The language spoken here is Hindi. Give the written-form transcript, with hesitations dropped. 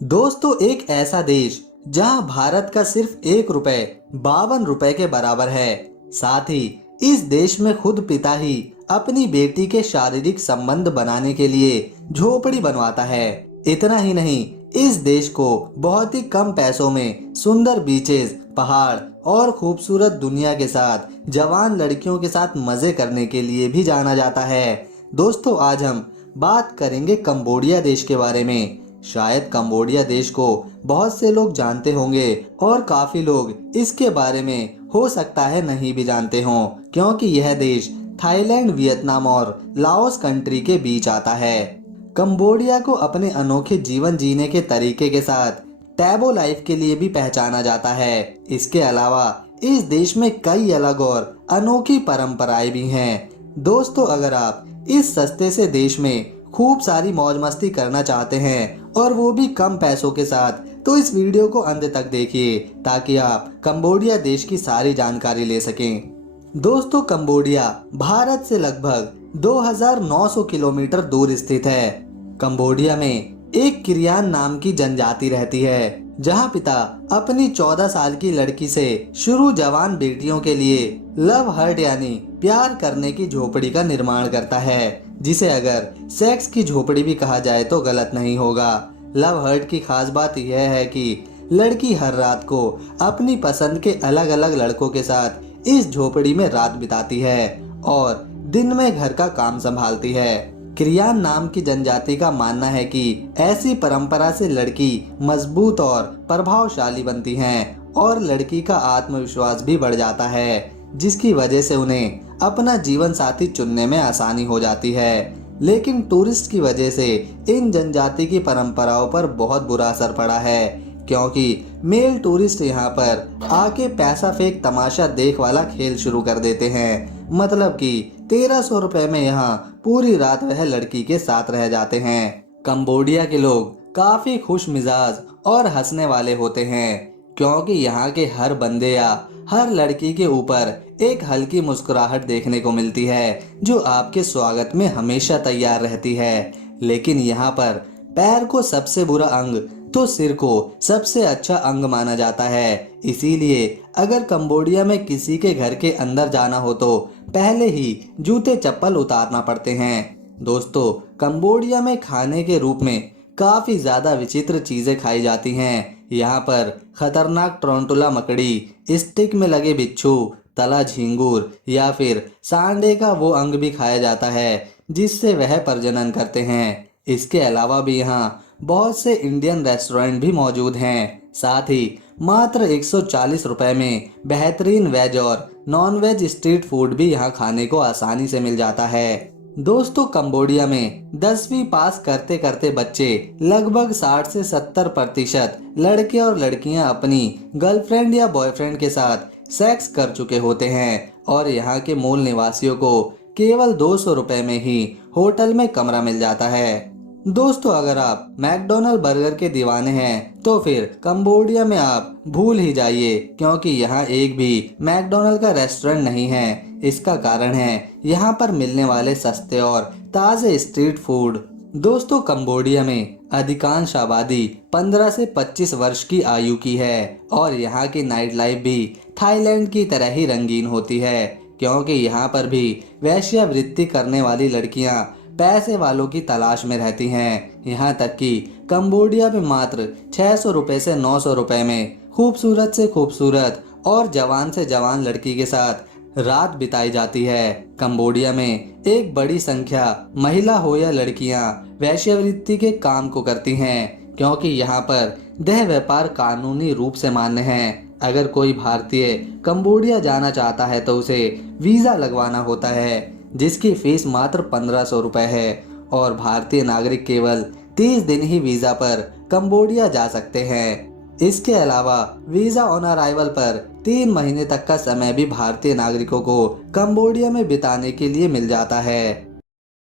दोस्तों, एक ऐसा देश जहां भारत का सिर्फ 1 रुपए 52 रुपए के बराबर है। साथ ही इस देश में खुद पिता ही अपनी बेटी के शारीरिक संबंध बनाने के लिए झोपड़ी बनवाता है। इतना ही नहीं, इस देश को बहुत ही कम पैसों में सुंदर बीचेस, पहाड़ और खूबसूरत दुनिया के साथ जवान लड़कियों के साथ मजे करने के लिए भी जाना जाता है। दोस्तों, आज हम बात करेंगे कंबोडिया देश के बारे में। शायद कंबोडिया देश को बहुत से लोग जानते होंगे और काफी लोग इसके बारे में हो सकता है नहीं भी जानते हों, क्योंकि यह देश थाईलैंड, वियतनाम और लाओस कंट्री के बीच आता है। कंबोडिया को अपने अनोखे जीवन जीने के तरीके के साथ टैबो लाइफ के लिए भी पहचाना जाता है। इसके अलावा इस देश में कई अलग और अनोखी परंपराएं भी हैं। दोस्तों, अगर आप इस सस्ते से देश में खूब सारी मौज मस्ती करना चाहते हैं और वो भी कम पैसों के साथ, तो इस वीडियो को अंत तक देखिए ताकि आप कंबोडिया देश की सारी जानकारी ले सकें। दोस्तों, कंबोडिया भारत से लगभग 2900 किलोमीटर दूर स्थित है। कंबोडिया में एक किरियान नाम की जनजाति रहती है, जहां पिता अपनी 14 साल की लड़की से शुरू जवान बेटियों के लिए लव हर्ट यानी प्यार करने की झोपड़ी का निर्माण करता है, जिसे अगर सेक्स की झोपड़ी भी कहा जाए तो गलत नहीं होगा। लव हर्ट की खास बात यह है कि लड़की हर रात को अपनी पसंद के अलग अलग लड़कों के साथ इस झोपड़ी में रात बिताती है और दिन में घर का काम संभालती है। किरियान नाम की जनजाति का मानना है कि ऐसी परंपरा से लड़की मजबूत और प्रभावशाली बनती हैं और लड़की का आत्मविश्वास भी बढ़ जाता है, जिसकी वजह से उन्हें अपना जीवन साथी चुनने में आसानी हो जाती है। लेकिन टूरिस्ट की वजह से इन जनजाति की परंपराओं पर बहुत बुरा असर पड़ा है, क्योंकि मेल टूरिस्ट यहाँ पर आके पैसा फेंक तमाशा देख वाला खेल शुरू कर देते हैं। मतलब कि 1300 रुपए में यहाँ पूरी रात वह लड़की के साथ रह जाते हैं। कंबोडिया के लोग काफी खुश मिजाज और हंसने वाले होते हैं, क्योंकि यहाँ के हर बंदे या हर लड़की के ऊपर एक हल्की मुस्कुराहट देखने को मिलती है, जो आपके स्वागत में हमेशा तैयार रहती है। लेकिन यहाँ पर पैर को सबसे बुरा अंग तो सिर को सबसे अच्छा अंग माना जाता है। इसीलिए अगर कंबोडिया में किसी के घर के अंदर जाना हो तो पहले ही जूते चप्पल उतारना पड़ते हैं। दोस्तों, कंबोडिया में खाने के रूप में काफी ज्यादा विचित्र चीजें खाई जाती हैं। यहाँ पर खतरनाक टोरंटुला मकड़ी, स्टिक में लगे बिच्छू, तला झींगुर या फिर सांडे का वो अंग भी खाया जाता है जिससे वह प्रजनन करते हैं। इसके अलावा भी यहाँ बहुत से इंडियन रेस्टोरेंट भी मौजूद हैं। साथ ही मात्र 140 रुपए में बेहतरीन वेज और नॉन वेज स्ट्रीट फूड भी यहाँ खाने को आसानी से मिल जाता है। दोस्तों, कंबोडिया में 10वीं पास करते करते बच्चे लगभग 60 से 70% लड़के और लड़कियां अपनी गर्लफ्रेंड या बॉयफ्रेंड के साथ सेक्स कर चुके होते हैं और यहाँ के मूल निवासियों को केवल 200 रुपए में ही होटल में कमरा मिल जाता है। दोस्तों, अगर आप मैकडोनल्ड बर्गर के दीवाने हैं तो फिर कंबोडिया में आप भूल ही जाइए, क्योंकि यहाँ एक भी मैकडोनल्ड का रेस्टोरेंट नहीं है। इसका कारण है यहाँ पर मिलने वाले सस्ते और ताजे स्ट्रीट फूड। दोस्तों, कंबोडिया में अधिकांश आबादी 15 से 25 वर्ष की आयु की है और यहाँ की नाइट लाइफ भी थाईलैंड की तरह ही रंगीन होती है, क्योंकि यहाँ पर भी वेश्यावृत्ति करने वाली लड़कियाँ पैसे वालों की तलाश में रहती हैं। यहाँ तक कि कंबोडिया में मात्र 600 रुपए से 900 रुपए में खूबसूरत से खूबसूरत और जवान से जवान लड़की के साथ रात बिताई जाती है। कंबोडिया में एक बड़ी संख्या महिला हो या लड़कियां वेश्यावृत्ति के काम को करती हैं, क्योंकि यहाँ पर देह व्यापार कानूनी रूप से मान्य है। अगर कोई भारतीय कंबोडिया जाना चाहता है तो उसे वीजा लगवाना होता है, जिसकी फीस मात्र 1500 रुपए है और भारतीय नागरिक केवल 30 दिन ही वीजा पर कंबोडिया जा सकते हैं। इसके अलावा वीजा ऑन अराइवल पर 3 महीने तक का समय भी भारतीय नागरिकों को कंबोडिया में बिताने के लिए मिल जाता है।